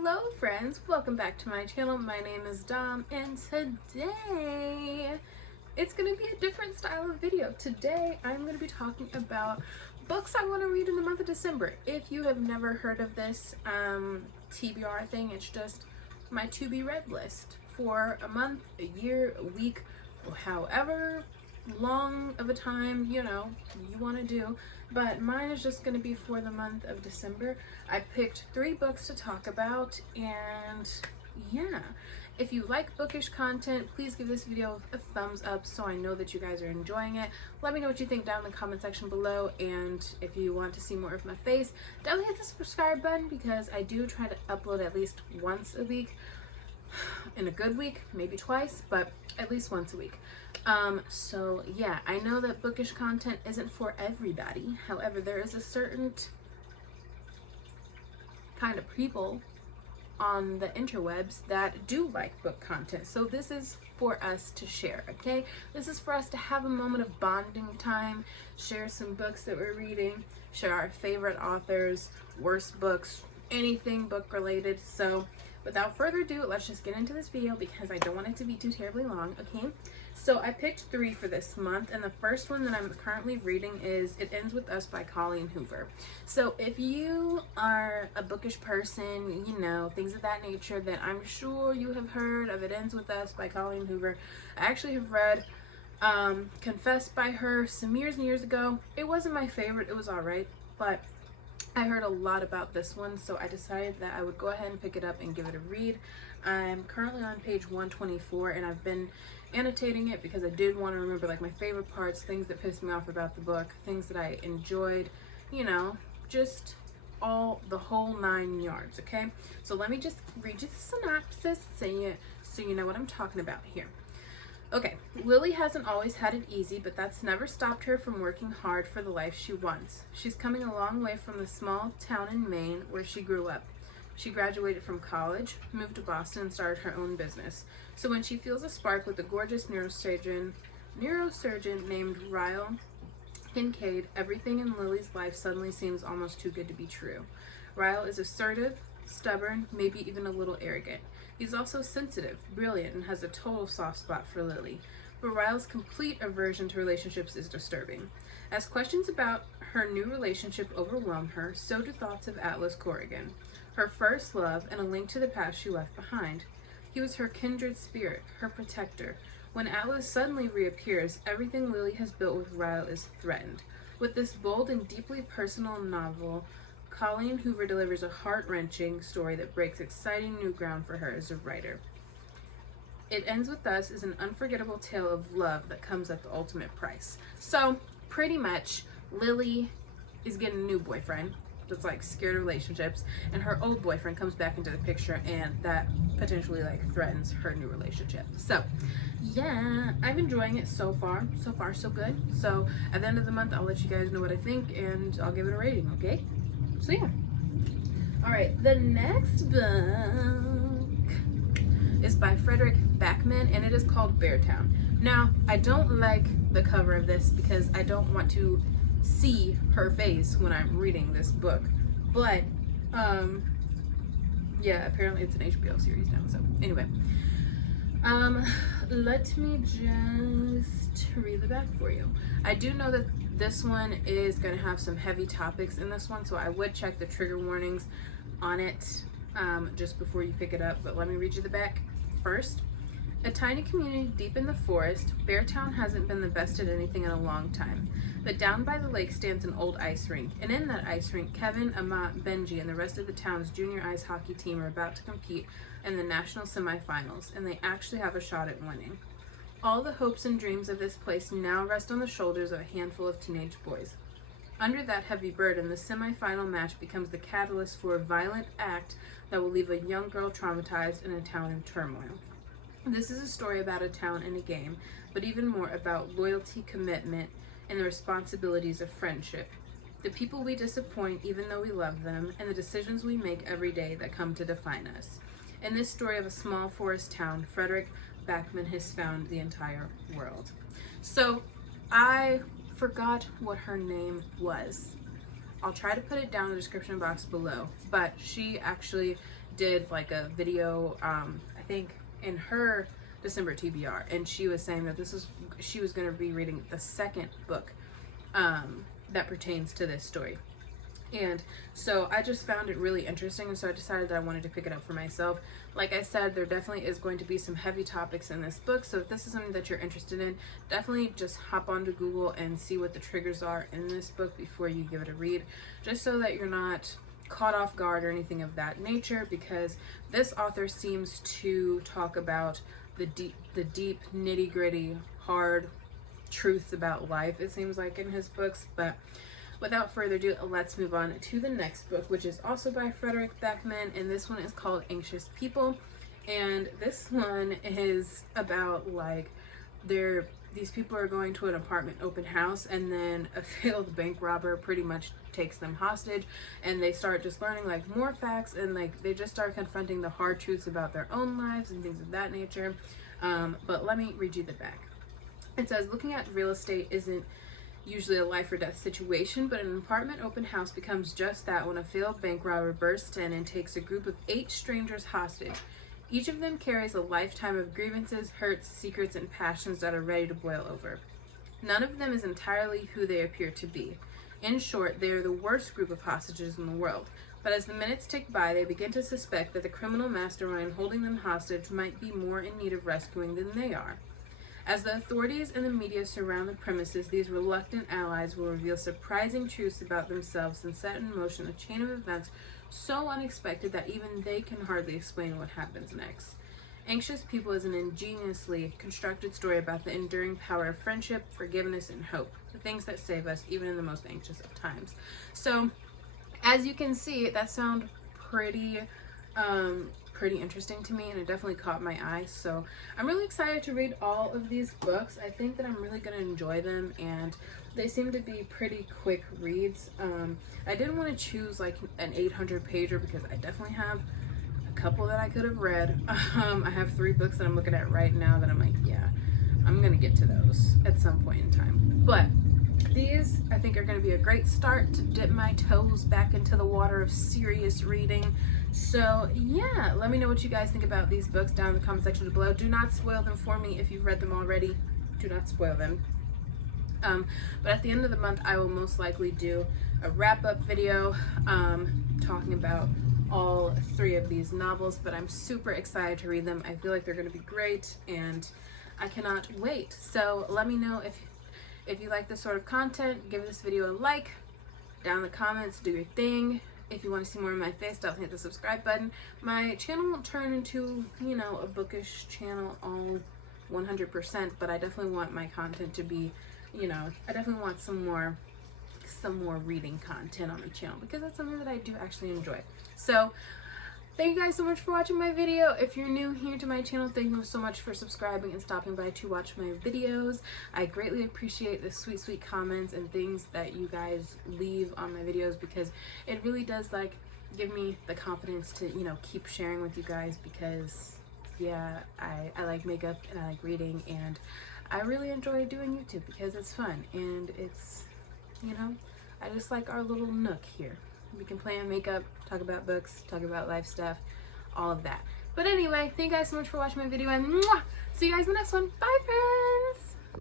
Hello friends, welcome back to my channel. My name is Dom and today it's going to be a different style of video. Today I'm going to be talking about books I want to read in the month of December. If you have never heard of this TBR thing, it's just my to be read list for a month, a year, a week, or however long of a time you want to do, but mine is just going to be for the month of December. I picked 3 books to talk about, and yeah, if you like bookish content, please give this video a thumbs up so I know that you guys are enjoying it. Let me know what you think down in the comment section below, and if you want to see more of my face, definitely hit the subscribe button because I do try to upload at least once a week. In a good week, maybe twice, but at least once a week. So yeah, I know that bookish content isn't for everybody. However, there is a certain kind of people on the interwebs that do like book content. So this is for us to share, okay? This is for us to have a moment of bonding time, share some books that we're reading, share our favorite authors, worst books, anything book related. So without further ado, let's just get into this video because I don't want it to be too terribly long, okay? So I picked 3 for this month, and the first one that I'm currently reading is It Ends With Us by Colleen Hoover. So if you are a bookish person, things of that nature, then I'm sure you have heard of It Ends With Us by Colleen Hoover. I actually have read Confessed by her some years and years ago. It wasn't my favorite, it was alright, but I heard a lot about this one, so I decided that I would go ahead and pick it up and give it a read. I'm currently on page 124, and I've been annotating it because I did want to remember like my favorite parts, things that pissed me off about the book, things that I enjoyed, just the whole 9 yards, okay? So let me just read you the synopsis so you know what I'm talking about here. Okay, Lily hasn't always had it easy, but that's never stopped her from working hard for the life she wants. She's coming a long way from the small town in Maine where she grew up. She graduated from college, moved to Boston, and started her own business. So when she feels a spark with a gorgeous neurosurgeon named Ryle Kincaid, everything in Lily's life suddenly seems almost too good to be true. Ryle is assertive, stubborn, maybe even a little arrogant. He's also sensitive, brilliant, and has a total soft spot for Lily. But Ryle's complete aversion to relationships is disturbing. As questions about her new relationship overwhelm her, so do thoughts of Atlas Corrigan, her first love and a link to the past she left behind. He was her kindred spirit, her protector. When Atlas suddenly reappears, everything Lily has built with Ryle is threatened. With this bold and deeply personal novel, Colleen Hoover delivers a heart-wrenching story that breaks exciting new ground for her as a writer. It Ends With Us is an unforgettable tale of love that comes at the ultimate price. So, pretty much, Lily is getting a new boyfriend that's like scared of relationships, and her old boyfriend comes back into the picture, and that potentially threatens her new relationship. So yeah, I'm enjoying it so far so good. So at the end of the month, I'll let you guys know what I think, and I'll give it a rating, okay? So yeah. All right, the next book is by Frederick Backman, and it is called Beartown. Now, I don't like the cover of this because I don't want to see her face when I'm reading this book, but yeah, apparently it's an HBO series now. So anyway, let me just read the back for you. I do know that this one is going to have some heavy topics in this one, so I would check the trigger warnings on it just before you pick it up, but let me read you the back first. A tiny community deep in the forest, Beartown hasn't been the best at anything in a long time. But down by the lake stands an old ice rink, and in that ice rink, Kevin, Amat, Benji, and the rest of the town's junior ice hockey team are about to compete in the national semifinals, and they actually have a shot at winning. All the hopes and dreams of this place now rest on the shoulders of a handful of teenage boys. Under that heavy burden, the semifinal match becomes the catalyst for a violent act that will leave a young girl traumatized and a town in turmoil. This is a story about a town and a game, but even more about loyalty, commitment, and the responsibilities of friendship. The people we disappoint even though we love them, and the decisions we make every day that come to define us. In this story of a small forest town, Frederick Backman has found the entire world. So, I forgot what her name was. I'll try to put it down in the description box below, but she actually did like a video, I think in her December TBR, and she was saying that she was going to be reading the second book that pertains to this story. And so I just found it really interesting, and so I decided that I wanted to pick it up for myself. Like I said, there definitely is going to be some heavy topics in this book, so if this is something that you're interested in, definitely just hop onto Google and see what the triggers are in this book before you give it a read, just so that you're not caught off guard or anything of that nature, because this author seems to talk about the deep nitty-gritty, hard truths about life, it seems like, in his books. But without further ado, let's move on to the next book, which is also by Frederick Beckman, and this one is called Anxious People. And this one is about like these people are going to an apartment open house, and then a failed bank robber pretty much takes them hostage, and they start just learning like more facts, and like they just start confronting the hard truths about their own lives and things of that nature. But let me read you the back. It says, looking at real estate isn't usually a life or death situation, but an apartment open house becomes just that when a failed bank robber bursts in and takes a group of 8 strangers hostage. Each of them carries a lifetime of grievances, hurts, secrets, and passions that are ready to boil over. None of them is entirely who they appear to be. In short, they are the worst group of hostages in the world. But as the minutes tick by, they begin to suspect that the criminal mastermind holding them hostage might be more in need of rescuing than they are. As the authorities and the media surround the premises, these reluctant allies will reveal surprising truths about themselves and set in motion a chain of events so unexpected that even they can hardly explain what happens next. Anxious People is an ingeniously constructed story about the enduring power of friendship, forgiveness, and hope, the things that save us even in the most anxious of times. So, as you can see, that sounds pretty interesting to me, and it definitely caught my eye. So I'm really excited to read all of these books. I think that I'm really going to enjoy them, and they seem to be pretty quick reads. I didn't want to choose like an 800 pager because I definitely have a couple that I could have read. I have 3 books that I'm looking at right now that I'm like, yeah, I'm gonna get to those at some point in time. But these I think are going to be a great start to dip my toes back into the water of serious reading. So yeah, let me know what you guys think about these books down in the comment section below. Do not spoil them for me if you've read them already. Do not spoil them. But at the end of the month, I will most likely do a wrap-up video talking about all 3 of these novels, but I'm super excited to read them. I feel like they're going to be great, and I cannot wait. So let me know if you like this sort of content. Give this video a like, down in the comments, do your thing. If you want to see more of my face, definitely hit the subscribe button. My channel won't turn into, you know, a bookish channel all 100%, but I definitely want my content to be, you know, I definitely want some more reading content on the channel, because that's something that I do actually enjoy. So thank you guys so much for watching my video. If you're new here to my channel, thank you so much for subscribing and stopping by to watch my videos. I greatly appreciate the sweet comments and things that you guys leave on my videos, because it really does like give me the confidence to, you know, keep sharing with you guys, because yeah, I like makeup and I like reading, and I really enjoy doing YouTube because it's fun, and it's, you know, I just like our little nook here. We can play on makeup, talk about books, talk about life stuff, all of that. But anyway, thank you guys so much for watching my video, and mwah! See you guys in the next one. Bye, friends!